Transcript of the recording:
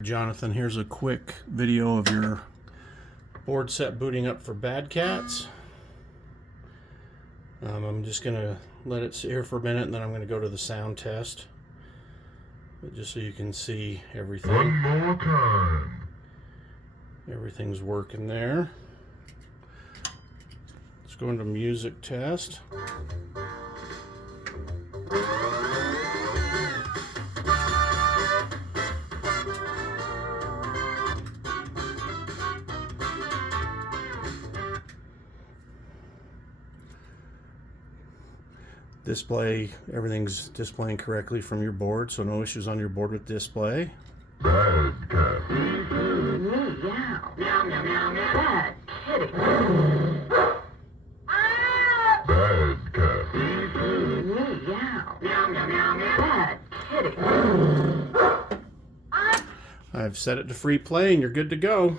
Jonathan, here's a quick video of your board set booting up for Bad Cats. I'm just going to let it sit here for a minute and then I'm going to go to the sound test. But just so you can see everything. One more time. Everything's working there. Let's go into music test. Display, everything's displaying correctly from your board, so no issues on your board with display. Bad cat. Meow. Meow, meow, meow, meow. Bad kitty. Bad cat. Meow. Meow, meow, meow, meow. Bad kitty. I've set it to free play and you're good to go.